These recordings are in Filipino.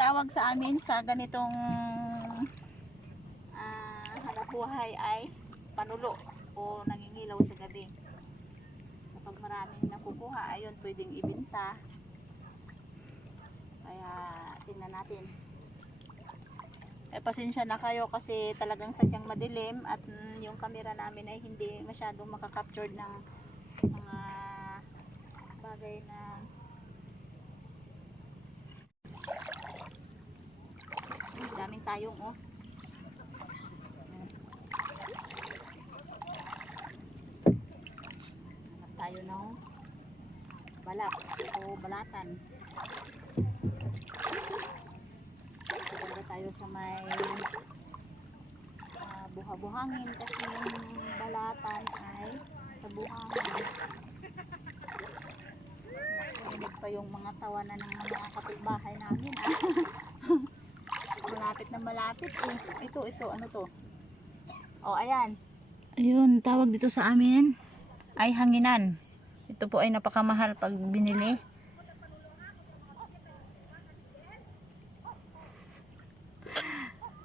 tawag sa amin sa ganitong hanapbuhay ay panulo o nangingilaw sa gabi. Kapag maraming nakukuha, ayun, pwedeng ibenta. Kaya tingnan natin. Pasensya na kayo kasi talagang sadyang madilim at yung camera namin ay hindi masyadong makakapture ng mga bagay na daming tayong hanap tayo ng balat o balatan. Punta tayo sa may buha-buhangin kasi yung balatan ay sa buhangin. Nakinig pa yung mga tawanan ng mga kapitbahay namin. Malapit na malapit ito ano to? Ayan. Ayun, tawag dito sa amin ay hanginan. Ito po ay napakamahal pag binili.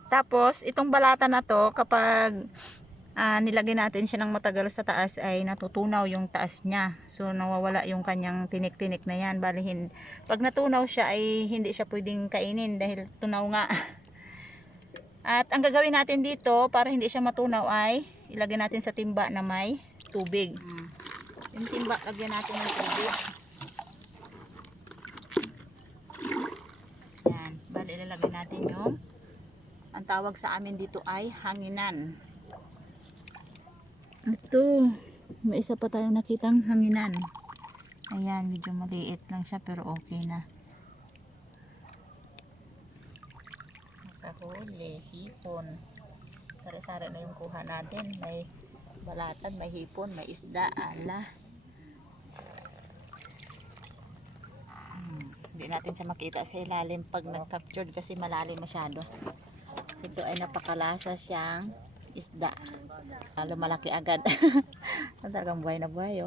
Tapos, itong balata na to, kapag nilagay natin siya ng matagal sa taas ay natutunaw yung taas niya. So, nawawala yung kanyang tinik-tinik na yan. Balihin, pag natunaw siya ay hindi siya pwedeng kainin dahil tunaw nga. At ang gagawin natin dito para hindi siya matunaw ay ilagay natin sa timba na may tubig. Yung timba, lagyan natin ng tubig. Yan, bali ilalagay natin yung ang tawag sa amin dito ay hanginan. Ito, may isa pa tayong nakitang hanginan. Ayan, medyo maliit lang siya pero okay na. Nakahuli, hipon. Sari-sari na yung kuha natin. May balatan, may hipon, may isda, ala. Hindi natin siya makita sa ilalim pag nag-captured kasi malalim masyado. Ito ay napakalasa siyang isda. Lalo malaki agad. Talagang buhay na buhay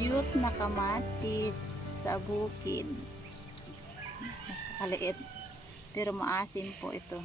cute na kamatis sa bukid. Nakakaliit pero maasim po ito.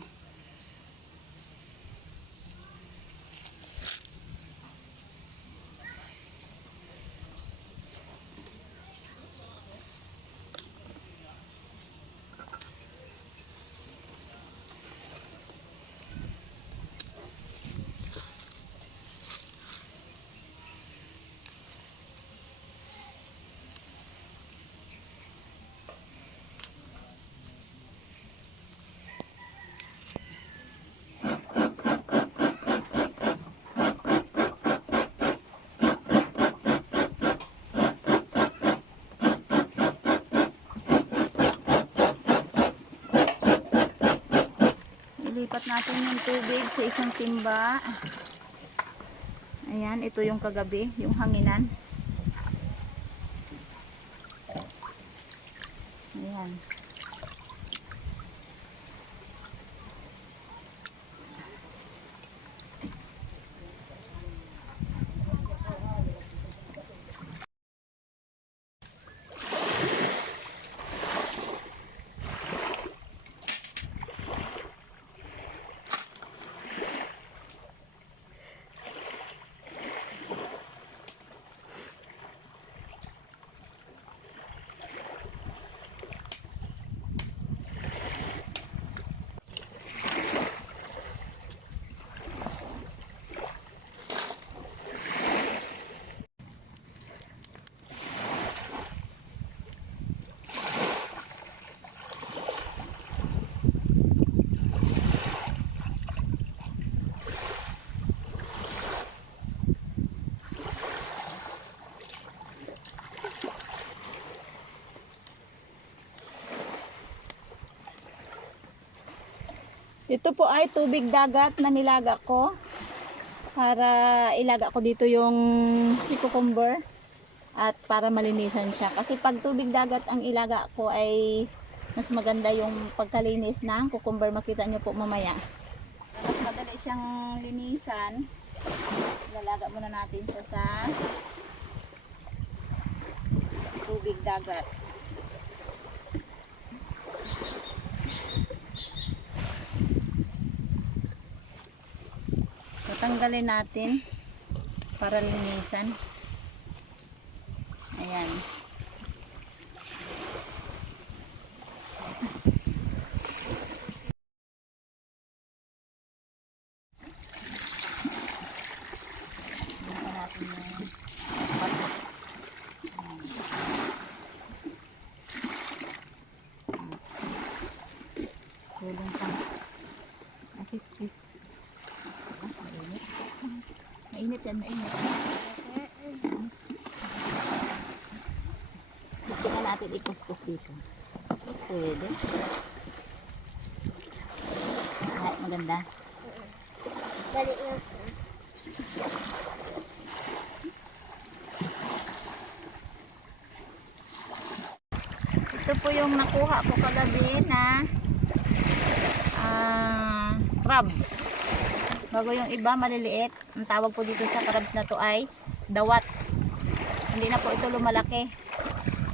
Ilipat natin yung tubig sa isang timba. Ayan, ito yung kagabi, yung hanginan. Ayan. Ito po ay tubig dagat na nilaga ko para ilaga ko dito yung si cucumber at para malinisan siya. Kasi pag tubig dagat ang ilaga ko ay mas maganda yung pagkalinis ng cucumber. Makita nyo po mamaya. Mas madali siyang linisan. Lalaga muna natin siya sa tubig dagat. Tatanggalin natin para linisan. Ayan. Linisan natin yung bato. Tulong pa. Kiss. Mainit. Mainit yan, mainit. Gusto ka natin ikuskus dito. Pwede. Ay, maganda. Dali na siya. Ito po yung nakuha ko kagabi na crabs. Bago yung iba maliliit. Ang tawag po dito sa crabs na to ay dawat. Hindi na po ito lumalaki.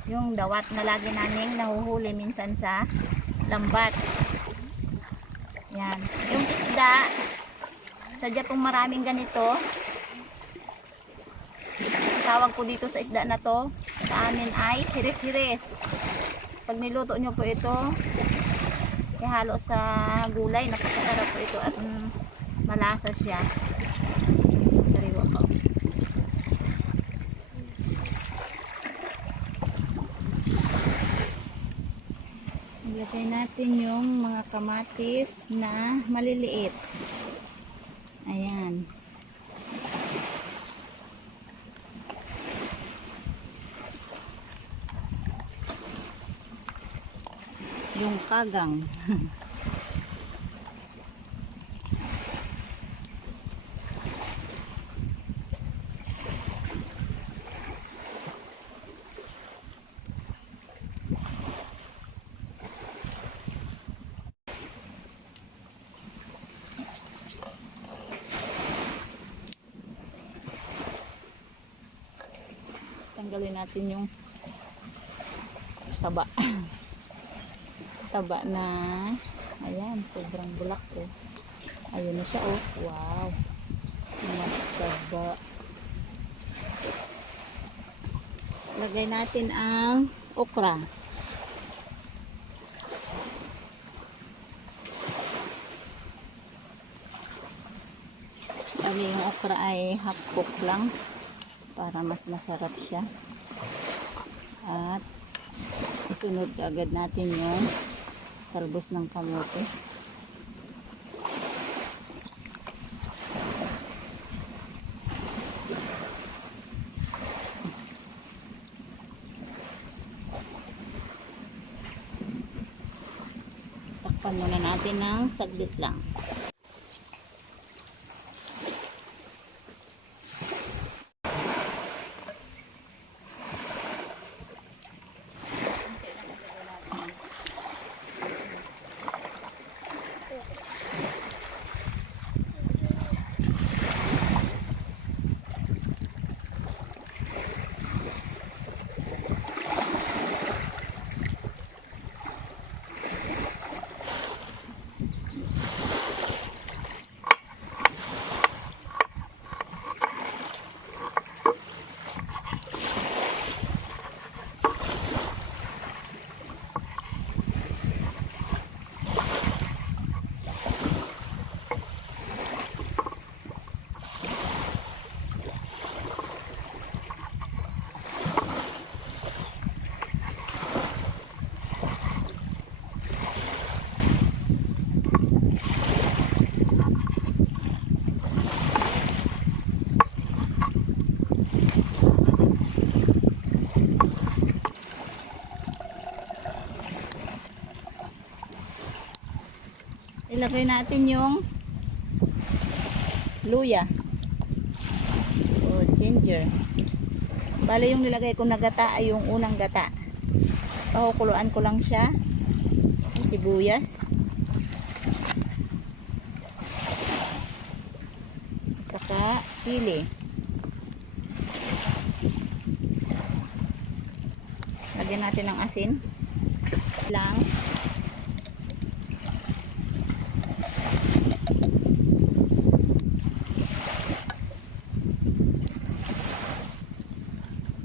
Yung dawat na lagi naming nahuhuli minsan sa lambat. Yan. Yung isda, sadya pong maraming ganito. Ang tawag po dito sa isda na to sa amin ay hiris-hiris. Pag niluto nyo po ito, ihalo sa gulay, napakasarap po ito at malasa siya. Sariwa ko. Ilagay natin yung mga kamatis na maliliit. Ayan. Yung kagang. Tanggalin natin yung taba. Taba na ayan, sobrang bulak ko. Ayun na siya, oh. Wow. Mataba. Lagay natin ang okra. Lagi yung okra ay half cook lang para mas masarap siya. At isunod agad natin yung talbos ng kamote. Takpan muna natin ng saglit lang. Ilagay natin yung luya o ginger. Bale yung nilagay ko na gata ay yung unang gata. Pakukuluan ko lang siya. Yung sibuyas. Saka sili. Lagyan natin ng asin. Lang.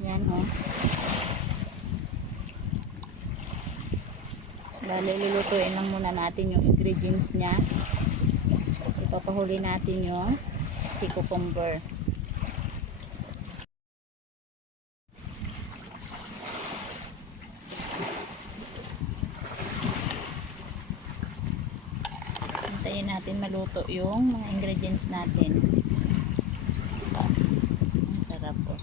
Yan o. Bale, lulutuin lang muna natin yung ingredients niya. Ipapahuli natin yung si cucumber. Hintayin natin maluto yung mga ingredients natin. Ang sarap po.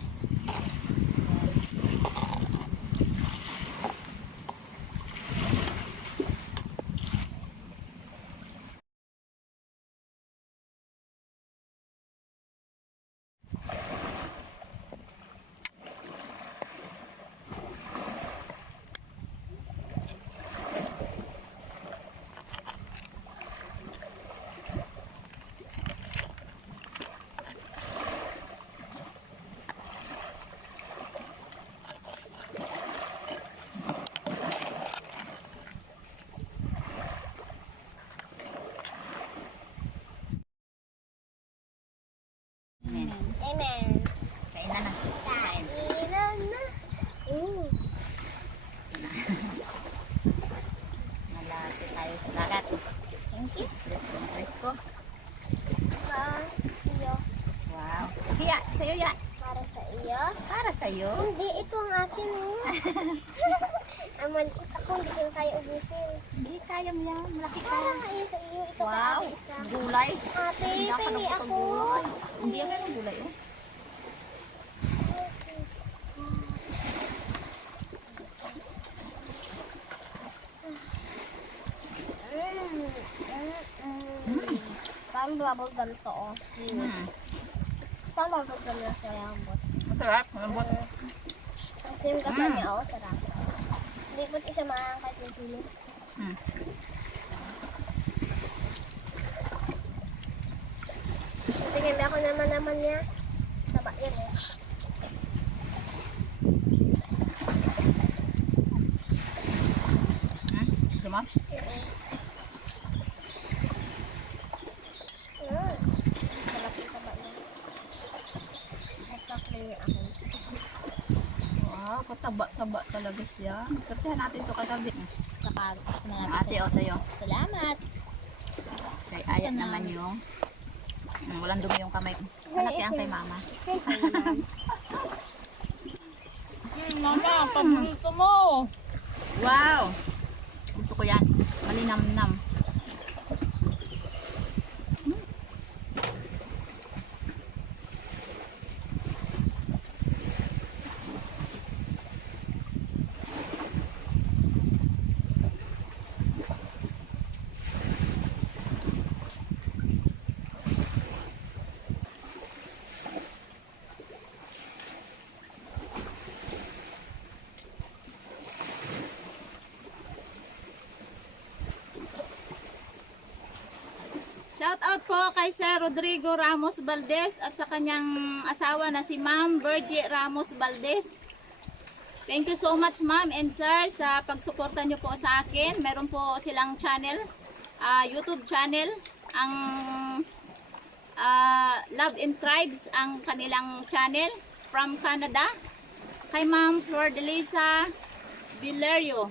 Amen. Kain na na. Kain. Kainan na. Malapit tayo sa dagat. Thank you. Presko. Iyo. Wow. Hiya, sa'yo ya. Para sa iyo. Para sa'yo. Hindi, ito ang akin. Aman, ako hindi ko kaya ubusin. Hindi kaya mo yan. Malaki ka. Ayun sa iyo. Ito Wow. pa ako isa. Gulay. Ate, Hindi ka pengi nabusog ako. gulay. Hindi yan ang gulay. Oh. Parang bubble gum to, oh. Parang bubble gum na sa lambot. Masarap. Malambot. Kasi yung gasa niya, oh, sarap. Hindi po isa maangkat yung sili. Hmm. Tingin ako naman niya. Taba yan, eh. Sarap. Sarap yung taba niya. Sarap lang yung akin. Wow, kataba-taba talaga siya. Sarapin natin ito kagabi. Saka, Ang ate o sa'yo. salamat. Kay ayat naman yung walang dumi yung kamay. Anak yan kay mama. Mama, paborito mo. Wow! Gusto ko yan. Malinam-nam. Shout out po kay Sir Rodrigo Ramos Valdez at sa kanyang asawa na si Ma'am Virgie Ramos Valdez. Thank you so much Ma'am and Sir sa pagsuporta nyo po sa akin. Meron po silang channel, YouTube channel, ang Love and Tribes ang kanilang channel from Canada. Kay Ma'am Flor de Lisa Valerio.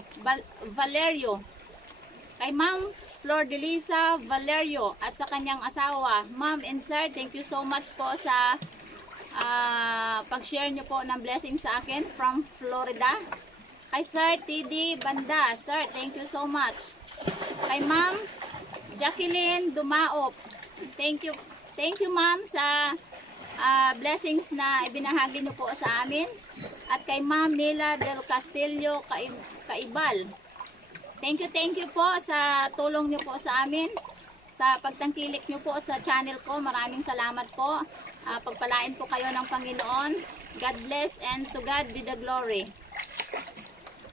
Kay Ma'am Flor de Lisa Valerio at sa kanyang asawa. Ma'am and Sir, thank you so much po sa pag-share nyo po ng blessing sa akin from Florida. Kay Sir TD Banda, Sir, thank you so much. Kay Ma'am Jacqueline Dumaop, thank you Ma'am sa blessings na ibinahagi nyo po sa amin. At kay Ma'am Nila Del Castillo Kaibal, thank you po sa tulong nyo po sa amin. sa pagtangkilik nyo po sa channel ko. Maraming salamat po. Pagpalain po kayo ng Panginoon. God bless and to God be the glory.